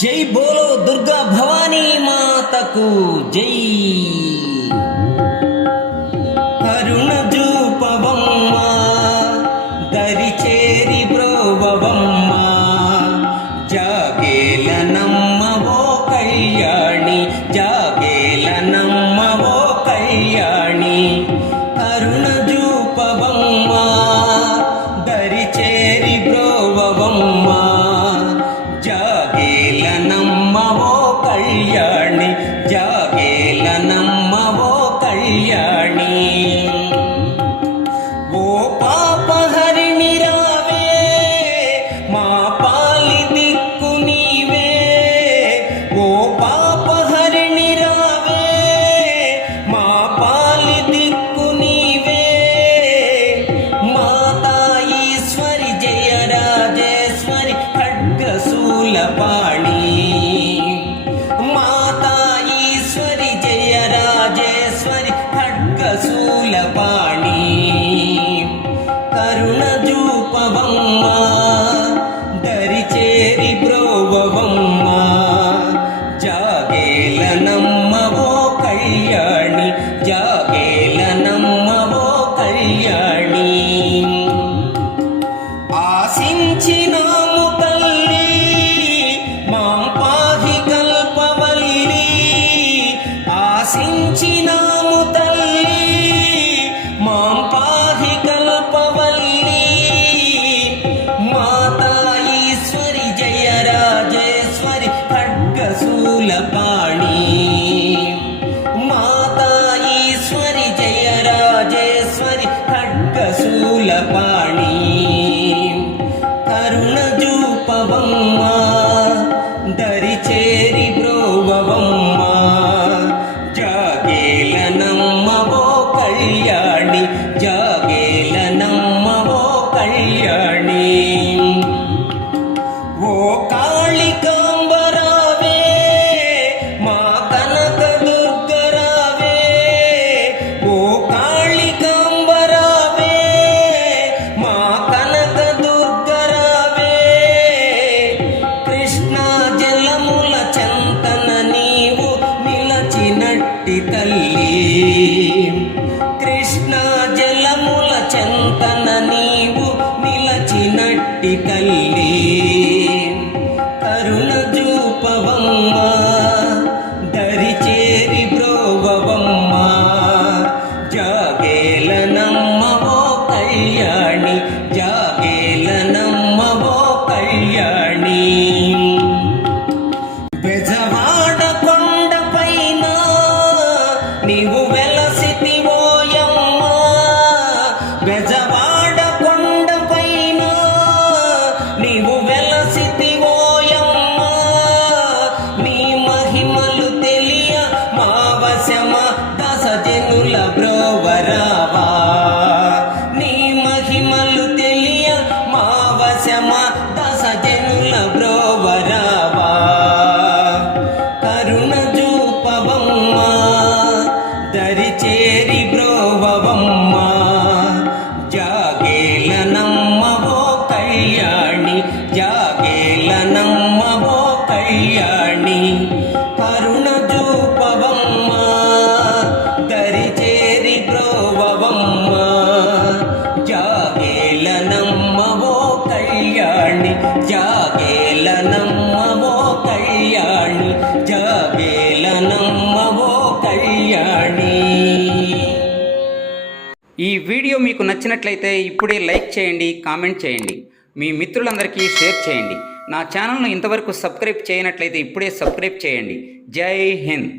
జై బోలో దుర్గా భవానీ మాతకు జై. కరుణ జూపవమ్మ దరిచేరి బ్రోవమ్మ, జాగేలనమ్మ ఓ కళ్యాణి, జాగేలనమ్మ ఓ కళ్యాణి. కరుణ జూపవమ్మ దరిచేరి బ్రోవమ్మ, జాగేలనమ్మ ఓ కళ్యాణి, జాగేలనమ్మ ఓ కళ్యాణి. ఓ పాపహరిణి రావే, మా పాలి దిక్కు నీవే. ఓ పాపహరిణి రావే, మా పాలి దిక్కు నీవే. మాతా ఈశ్వరి జయ రాజేశ్వరి ఖడ్గశూలపాణి, మాతా ఈశ్వరి జయ రాజేశ్వరి ఖడ్గశూలపాణి. కరుణ జూపవమ్మ దరిచేరి బ్రోవమ్మ, జాగేలనమ్మ ఓ కళ్యాణి, జాగేలనమ్మ ఓ కళ్యాణి. ఆశించినాము తల్లి మాం పాహి కల్పవల్లి, ఆశించినాము తల్లి మాం పాహి కల్పవల్లి. మాతా ఈశ్వరి జయ రాజేశ్వరి ఖడ్గశూలపాణి, మాతా ఈశ్వరి జయ రాజేశ్వరి ఖడ్గశూలపాణి. కరుణ జూపవమ్మ దరిచేరి బ్రోవమ్మ, జాగేలనమ్మ ఓ కళ్యాణి, జాగేలనమ్మ ఓ కళ్యాణి. ఓ కాళికాంబరావే, మా కనక దుర్గరావే. ఓ కాళికాంబరావే, మా కనక దుర్గరావే. కృష్ణా జలముల చెంతన నీవు నిలచినట్టి తల్లి, కృష్ణా జలముల చెంతన నీవు నిలచినట్టి తల్లి. కరుణ జూపవమ్మ దరిచేరి బ్రోవమ్మ, జాగేలనమ్మ ఓ కళ్యాణి, జాగేలనమ్మ ఓ కళ్యాణి. బెజవాడ కొండపైన నీవు వెలసితివోయమ్మ, బెజవాడ కొండపైన నీవు వెలసితివోయమ్మ. నీ మహిమలు తెలియ మా వశమ దశజనుల బ్రోవరావా, నీ మహిమలు తెలియ మా వశమ దశజనుల బ్రోవరావా. కరుణ జూపవమ్మ దరిచేరి బ్రోవమ్మ, జాగేలనమ్మ ఓ కళ్యాణి, జాగేలనమ్మ ఓ కళ్యాణి. కరుణ జూపవమ్మ దరిచేరి బ్రోవమ్మ, జాగేలనమ్మ ఓ కళ్యాణి, జాగేలనమ్మ ఓ కళ్యాణి, జాగేలనమ్మ ఓ కళ్యాణి. ఈ వీడియో మీకు నచ్చినట్లయితే ఇప్పుడే లైక్ చేయండి, కామెంట్ చేయండి, మీ మిత్రులందరికీ షేర్ చేయండి. నా ఛానల్ను ఇంతవరకు సబ్స్క్రైబ్ చేయనట్లయితే ఇప్పుడే సబ్స్క్రైబ్ చేయండి. జై హింద్.